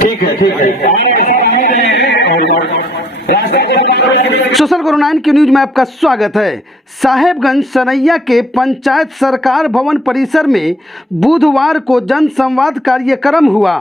ठीक है ठीक है। सोशल गुरु 9 की न्यूज में आपका स्वागत है। साहेबगंज सनैया के पंचायत सरकार भवन परिसर में बुधवार को जन संवाद कार्यक्रम हुआ।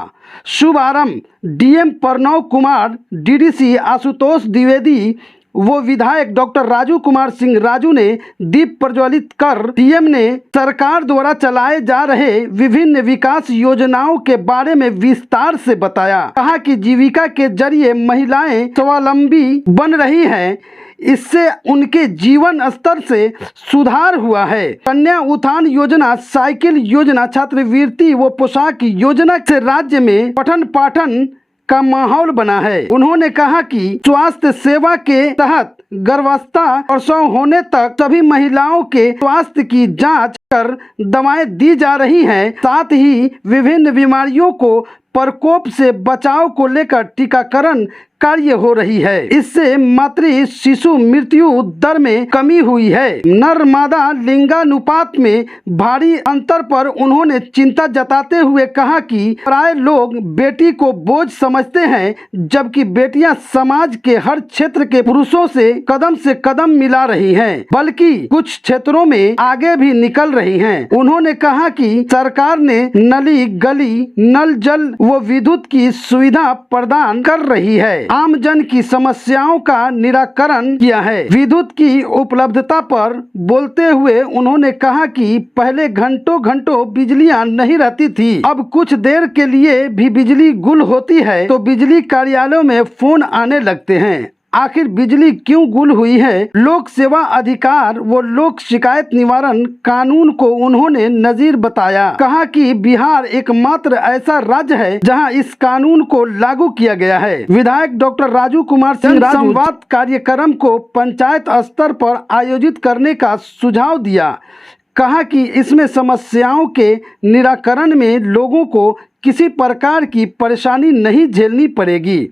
शुभारंभ डीएम प्रणव कुमार, डीडीसी आशुतोष द्विवेदी वो विधायक डॉक्टर राजू कुमार सिंह राजू ने दीप प्रज्वलित कर डीएम ने सरकार द्वारा चलाए जा रहे विभिन्न विकास योजनाओं के बारे में विस्तार से बताया। कहा कि जीविका के जरिए महिलाएं स्वावलंबी बन रही हैं, इससे उनके जीवन स्तर से सुधार हुआ है। कन्या उत्थान योजना, साइकिल योजना, छात्रवृत्ति व पोशाक योजना से राज्य में पठन पाठन का माहौल बना है। उन्होंने कहा कि स्वास्थ्य सेवा के तहत गर्भावस्था प्रसव होने तक सभी महिलाओं के स्वास्थ्य की जांच कर दवाएं दी जा रही हैं। साथ ही विभिन्न बीमारियों को प्रकोप से बचाव को लेकर टीकाकरण कार्य हो रही है। इससे मातृ शिशु मृत्यु दर में कमी हुई है। नर मादा लिंगानुपात में भारी अंतर पर उन्होंने चिंता जताते हुए कहा कि प्राय लोग बेटी को बोझ समझते हैं, जबकि बेटियां समाज के हर क्षेत्र के पुरुषों से कदम मिला रही हैं, बल्कि कुछ क्षेत्रों में आगे भी निकल रही हैं। उन्होंने कहा कि सरकार ने नली गली, नल जल व विद्युत की सुविधा प्रदान कर रही है। आमजन की समस्याओं का निराकरण किया है। विद्युत की उपलब्धता पर बोलते हुए उन्होंने कहा कि पहले घंटों घंटों बिजलियां नहीं रहती थी, अब कुछ देर के लिए भी बिजली गुल होती है तो बिजली कार्यालयों में फोन आने लगते हैं। आखिर बिजली क्यों गुल हुई है? लोक सेवा अधिकार व लोक शिकायत निवारण कानून को उन्होंने नजीर बताया। कहा कि बिहार एकमात्र ऐसा राज्य है जहां इस कानून को लागू किया गया है। विधायक डॉक्टर राजू कुमार सिंह राजू संवाद कार्यक्रम को पंचायत स्तर पर आयोजित करने का सुझाव दिया। कहा कि इसमें समस्याओं के निराकरण में लोगों को किसी प्रकार की परेशानी नहीं झेलनी पड़ेगी।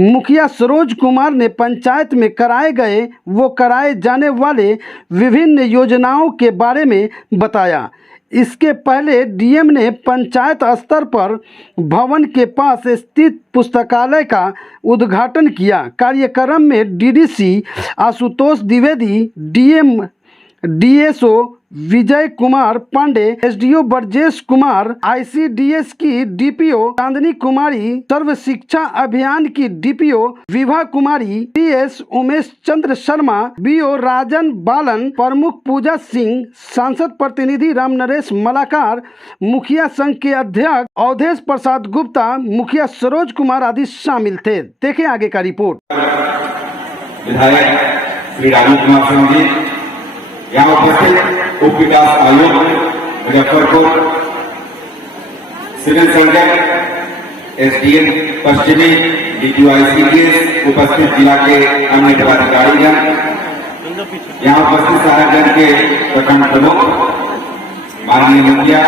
मुखिया सरोज कुमार ने पंचायत में कराए जाने वाले विभिन्न योजनाओं के बारे में बताया। इसके पहले डीएम ने पंचायत स्तर पर भवन के पास स्थित पुस्तकालय का उद्घाटन किया। कार्यक्रम में DDC Ashutosh Dwivedi, DSO Vijay Kumar Pandey, SDO Brajesh Kumar, ICDS की डीपीओ चांदनी कुमारी, सर्व शिक्षा अभियान की DPO Vibha Kumari, TS Umesh Chandra Sharma, BO राजन बालन, प्रमुख पूजा सिंह, सांसद प्रतिनिधि राम नरेश मलाकार, मुखिया संघ के अध्यक्ष अवधेश प्रसाद गुप्ता, मुखिया सरोज कुमार आदि शामिल थे। देखें आगे का रिपोर्ट। विधायक श्री राजू कुमार सिंह जी, यहाँ उपस्थित उप विकास आयोग मुजफ्फरपुर, सिविल सर्जन, एसडीएम पश्चिमी, डीटीओ उपस्थित जिला के अन्य पदाधिकारीगण, यहाँ उपस्थित साहेबगंज के प्रखंड प्रमुख, माननीय मुखिया,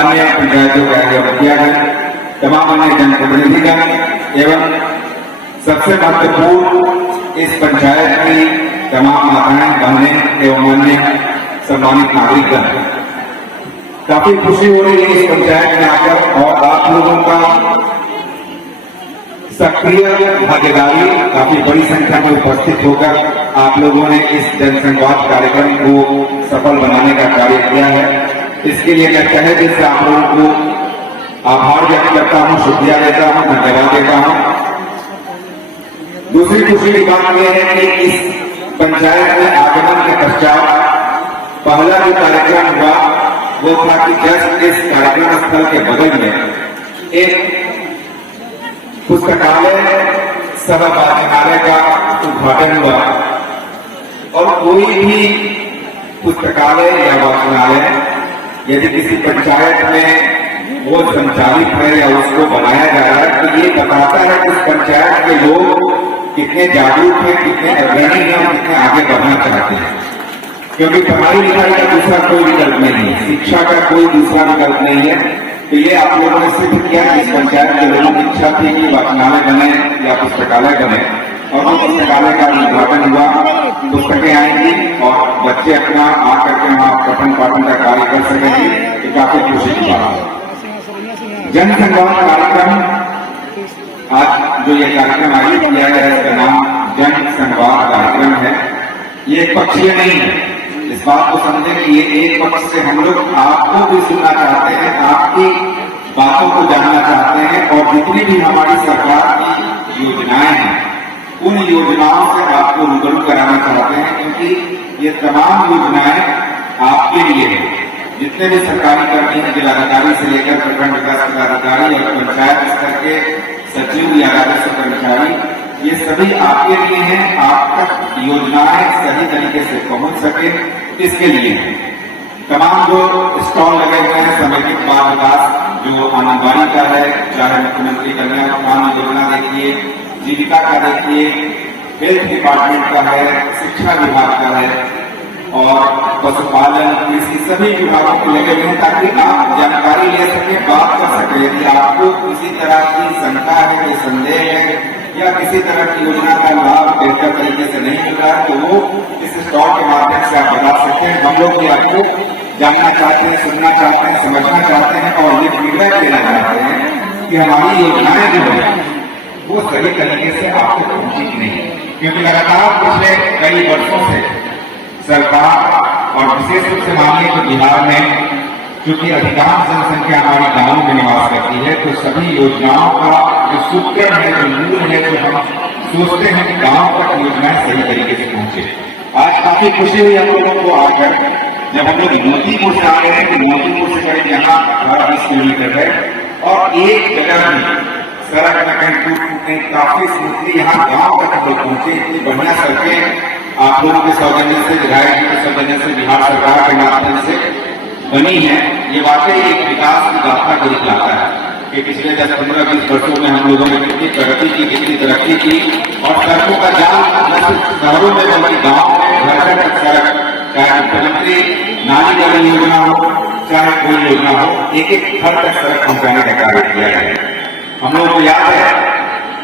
अन्य पंचायतों के मुखियागण, तमाम अन्य जनप्रतिनिधिगण एवं सबसे महत्वपूर्ण इस पंचायत की तमाम माताएं, बहनें एवं अन्य सम्मानित नागरिकगण, काफी खुशी हो रही है इस पंचायत में आकर और आप लोगों का सक्रिय भागीदारी, काफी बड़ी संख्या में उपस्थित होकर आप लोगों ने इस जनसंवाद कार्यक्रम को सफल बनाने का कार्य किया है। इसके लिए मैं तहे दिल से आप लोगों को आभार व्यक्त करता हूं, शुक्रिया देता हूं, धन्यवाद देता हूं। दूसरी खुशी की बात यह है कि इस पंचायत में आगमन के पश्चात पहला जो कार्यक्रम हुआ वो था कि जस्ट इस कार्यक्रम स्थल के बगल में एक पुस्तकालय सह वाचनालय का उद्घाटन हुआ और कोई भी पुस्तकालय या वाचनालय यदि किसी पंचायत में वो संचालित है या उसको बनाया जा रहा है तो ये बताता है कि उस पंचायत के लोग कितने जागरूक हैं, कितने अग्रणी हैं और कितने आगे बढ़ना चाहते हैं। क्योंकि पढ़ाई लिखाई का दूसरा कोई विकल्प नहीं है, शिक्षा का कोई दूसरा विकल्प नहीं है। तो ये आप लोगों ने सिद्ध किया कि इस पंचायत के लोगों की इच्छा थी कि वाचनालय बने या पुस्तकालय बने और वो पुस्तकालय का उद्घाटन हुआ। पुस्तकें आएंगी और बच्चे अपना आकर के वहाँ पठन पाठन का कार्य कर सकेंगे। काफी खुशी की बात है। जन संवाद कार्यक्रम, आज जो ये कार्यक्रम आयोजित किया गया है इसका नाम जन संवाद कार्यक्रम है। ये एक पक्षीय नहीं है, इस बात को समझें कि ये एक पक्ष से हम लोग आपको भी सुनना चाहते हैं, आपकी बातों को जानना चाहते हैं और जितनी भी हमारी सरकार की योजनाएं हैं उन योजनाओं से आपको रूबरू कराना चाहते हैं, क्योंकि ये तमाम योजनाएं आपके लिए है। जितने भी सरकारी कर्मी हैं, जिलाधिकारी से लेकर प्रखंड विकास पदाधिकारी और पंचायत स्तर के सचिव या राजस्व कर्मचारी, ये सभी आपके लिए हैं। आप तक योजनाएं सही तरीके से पहुंच सके इसके लिए है। तमाम जो स्टॉल लगे हुए हैं, समेकित बाल विकास जो आंगनबाड़ी का है, चाहे मुख्यमंत्री कन्या उत्थान योजना देखिए, जीविका का देखिए, हेल्थ डिपार्टमेंट का है, शिक्षा विभाग का है और पशुपालन, कृषि, सभी विभागों के लगे हुए हैं ताकि आप जानकारी ले सके, बात कर सके। यदि आपको किसी तरह की शंका है, कोई संदेह है या किसी तरह की योजना का लाभ बेहतर तरीके से नहीं मिल रहा है तो वो इस स्टॉल के माध्यम से आप बता सकते हैं। हम लोग भी आपको जानना चाहते हैं, सुनना चाहते हैं, समझना चाहते हैं और ये फीडबैक देना चाहते हैं कि हमारी योजनाएं जो है वो सही तरीके से आपको पहुंची कि नहीं, क्योंकि लगातार पिछले कई वर्षों से सरकार और विशेष रूप से मानिए तो बिहार में क्योंकि अधिकांश जनसंख्या हमारी गांवों में निवास करती है, तो सभी योजनाओं का जो सूत्र है, जो मूल है, जो हम सोचते हैं कि गांव तक योजनाएं सही तरीके से पहुंचे। आज काफी खुशी हुई हम लोगों को आकर जब हम लोग मोतीपुर से आ रहे हैं कि मोतीपुर से करीब यहाँ 18-20 किलोमीटर है और एक जगह भी सड़क में कहीं टूट काफी स्मूथली यहाँ गांव तक हम लोग पहुंचे। इतनी बढ़िया सड़कें आप लोगों के सौजन्य से, विधायक जी के सौजन्य से, बिहार सरकार के माध्यम से बनी है। ये वाकई एक विकास की गाथा को दिखलाता है कि पिछले 10-15-20 वर्षों में हम लोगों ने कितनी प्रगति की, कितनी तरक्की की और सड़कों का जाल न सिर्फ शहरों में बल्कि गाँव में घर घर तक सड़क, चाहे मुख्यमंत्री नाली जल योजना हो, चाहे कोई योजना हो, एक एक घर तक सड़क पहुंचाने का कार्य किया है। हम लोग को याद है,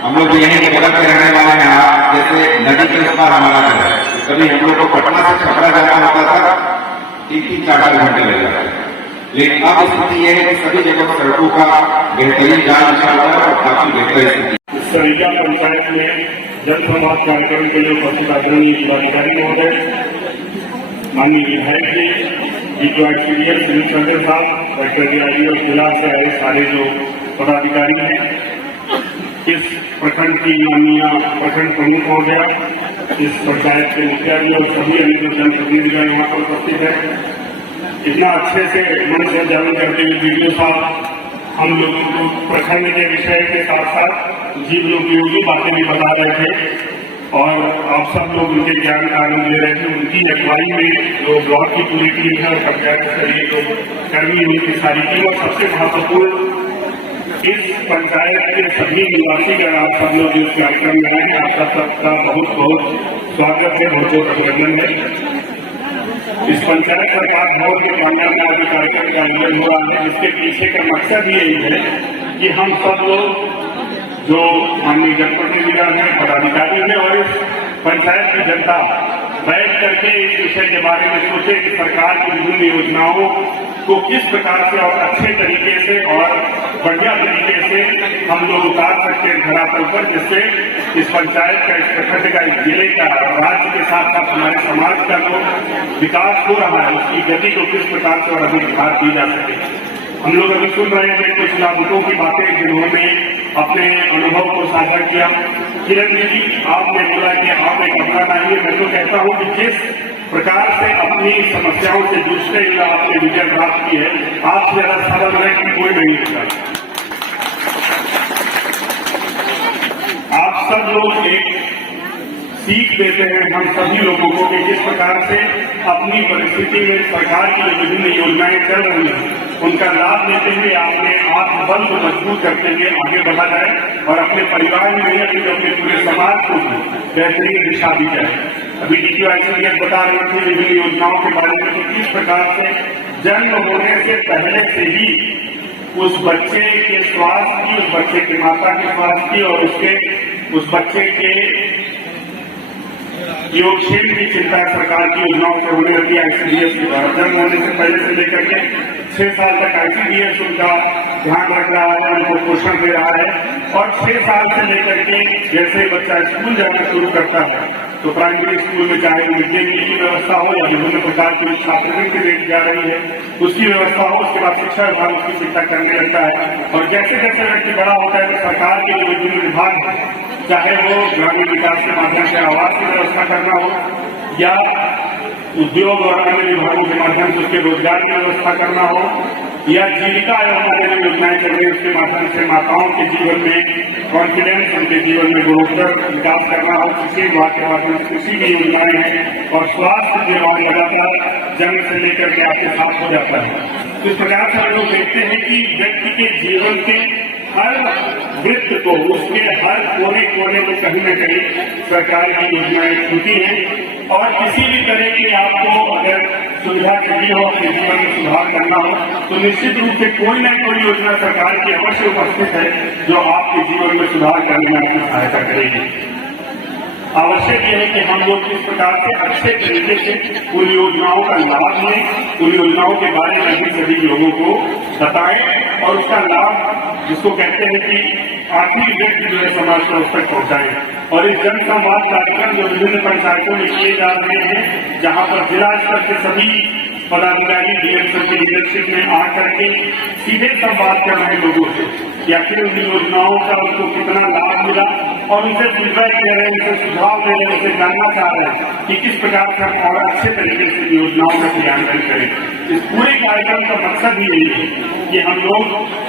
हम लोग यहीं के बगल में रहने वाले हैं। आप जैसे नदी के उस पार हमारा घर है, कभी हम लोग को पटना से छपरा जाना होता था 3-4 घंटे लग जाता है, लेकिन अब स्थिति यह है कि सभी जगह सड़कों का बेहतरीन जाल बिछा हुआ है और काफी बेहतर स्थिति। सरिया पंचायत में जन संवाद कार्यक्रम के लिए उपस्थित आदरणीय जिलाधिकारी महोदय, माननीय विधायक जी, DPO सुनील चंद्र साहब, डॉक्टर और जिला से आए सारे जो पदाधिकारी हैं, इस प्रखंड की माननीय प्रखंड प्रमुख महोदया, इस पंचायत के मुखिया जी और सभी अन्य जनप्रतिनिधि यहाँ पर उपस्थित है। इतना अच्छे से मन से जान करते हुए DPO साहब हम लोगों को प्रखंड के विषय के साथ साथ जीवन उपयोगी बातें भी बता रहे थे और आप सब लोग उनके ज्ञान का आनंद ले रहे थे। उनकी अगुवाई में जो ब्लॉक की पूरी टीम है और पंचायत स्तरीय जो कर्मी उनकी सारी टीम और सबसे महत्वपूर्ण इस पंचायत के सभी निवासीगण आप सब लोग इस कार्यक्रम में आए हैं, आपका सबका बहुत बहुत स्वागत है, बहुत बहुत अभिनंदन है। इस पंचायत सरकार भवन के प्रांगण में आज कार्यक्रम का आयोजन हुआ है, इसके पीछे का मकसद यही है कि हम सब लोग जो माननीय जनप्रतिनिधिगण हैं, पदाधिकारी हैं और इस पंचायत की जनता बैठ करके इस विषय के बारे में सोचे कि सरकार की विभिन्न योजनाओं को किस प्रकार से और अच्छे तरीके से और बढ़िया तरीके से हम लोग उतार सकते हैं धरातल पर, जिससे इस पंचायत का, इस प्रखंड का, इस जिले का, राज्य के साथ साथ हमारे समाज का जो विकास हो रहा है उसकी गति को किस प्रकार से और अधिक सुधार की जा सके। हम लोग अभी सुन रहे थे कुछ लाभुकों की बातें जिन्होंने अपने अनुभव को साझा किया। किरण जी, आपने बोला कि आप एक अपना नहीं है, मैं तो कहता हूं कि जिस प्रकार से अपनी समस्याओं से जूझते हुए आपने विजय प्राप्त की है, आपसे ज्यादा सरल है कि कोई नहीं होगा। आप सब लोग एक सीख देते हैं हम सभी लोगों को कि किस प्रकार से अपनी परिस्थिति में सरकार की जो विभिन्न योजनाएं चल रही हैं उनका लाभ लेते हुए अपने आत्मबल को मजबूत करते हुए आगे बढ़ा जाए और अपने परिवार में नहीं अपने पूरे समाज को बेहतरीन दिशा दी जाए। अभी DPO बता रहे थे विभिन्न योजनाओं के बारे में कि किस प्रकार से जन्म होने से पहले से ही उस बच्चे के स्वास्थ्य की, उस बच्चे की माता के स्वास्थ्य की और उस बच्चे के योगक्षेम की चिंता सरकार की योजनाओं से होने लगी। ICDS के द्वारा जन्म होने से पहले से लेकर के 6 साल तक ICDS उनका ध्यान रख रहा है, उनको पोषण दे रहा है। और 6 साल से लेकर के जैसे बच्चा स्कूल जाना शुरू करता है तो प्राइमरी स्कूल में चाहे मिड डे मील की व्यवस्था हो या विभिन्न प्रकार की छात्रवृत्ति रेट जा रही है उसकी व्यवस्था हो, उसके बाद शिक्षा विभाग उसकी शिक्षा करने लगता है। और जैसे जैसे व्यक्ति बड़ा होता है तो सरकार के जो विभिन्न विभाग है, चाहे वो ग्रामीण विकास के माध्यम से आवास की व्यवस्था करना हो या उद्योग और अन्य विभागों के माध्यम से उसके रोजगार की व्यवस्था करना हो या जीविका एवं हमारे जो योजनाएं चल रही है उसके माध्यम से माताओं के जीवन में कॉन्फिडेंस, उनके जीवन में गुणोत्तर विकास करना हो, कृषि विभाग के माध्यम से कृषि की योजनाएं हैं और स्वास्थ्य सेवाएं लगातार जन्म से लेकर के आपके साथ हो जाता है। तो इस प्रकार से हम लोग देखते हैं कि व्यक्ति के जीवन के हर वृत्त को, उसके हर कोने कोने में कहीं न कहीं सरकार की योजनाएं छूटी हैं। और किसी भी तरह की आपको अगर सुविधा चाहिए हो, अपने जीवन में सुधार करना हो तो निश्चित रूप से कोई न कोई योजना सरकार की अवश्य उपस्थित है जो आपके जीवन में सुधार करने में आपकी सहायता करेगी। आवश्यक यह है कि हम लोग इस प्रकार से अच्छे तरीके से उन योजनाओं का लाभ लें, उन योजनाओं के बारे में भी सभी लोगों को बताएं और उसका लाभ जिसको कहते हैं कि आखिरी व्यक्ति जो है समाज को उस तक पहुंचाएं। और इस जन संवाद कार्यक्रम जो विभिन्न पंचायतों में किए जा रहे हैं, जहां पर जिला स्तर के सभी पदाधिकारी डीएम की लीडरशिप में आकर के सीधे संवाद कर रहे लोगों से कि आखिर उन योजनाओं का उनको कितना लाभ मिला और उनसे फीडबैक दे रहे हैं, उनसे सुझाव दे रहे हैं, उनसे जानना चाह रहे हैं कि किस प्रकार से हम और अच्छे तरीके से योजनाओं का क्रियान्वयन करें। इस पूरे कार्यक्रम का मकसद ही यही है कि हम लोग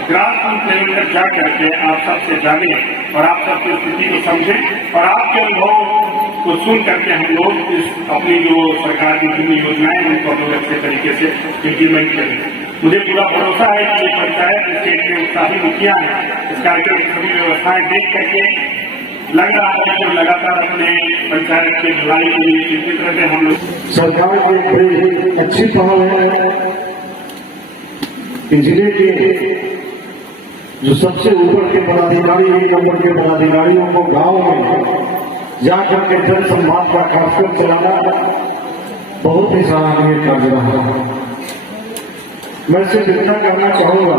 ग्रास रूट लेवल तक जा करके आप सबसे जाने और आप सबकी स्थिति को समझें और आपके अनुभव को सुन करके हम लोग इस अपनी जो सरकार की विभिन्न योजनाएं उनको हम लोग अच्छे तरीके से इम्प्लीमेंट करें। मुझे पूरा भरोसा है कि ये पंचायत इसके लिए उत्साही मुखिया है, इस कार्यक्रम की सभी व्यवस्थाएं देख करके लग रहा है कि लगातार अपने पंचायत के भलाई के लिए चिंतित रहते हम लोग। सरकार की बड़ी अच्छी पहल है कि जिले के जो सबसे ऊपर के पदाधिकारी, 1 नंबर के पदाधिकारियों को गांव में जाकर के जन संवाद का कार्यक्रम चलाना बहुत ही सराहनीय कार्य रहा है। मैं सिर्फ इतना कहना चाहूंगा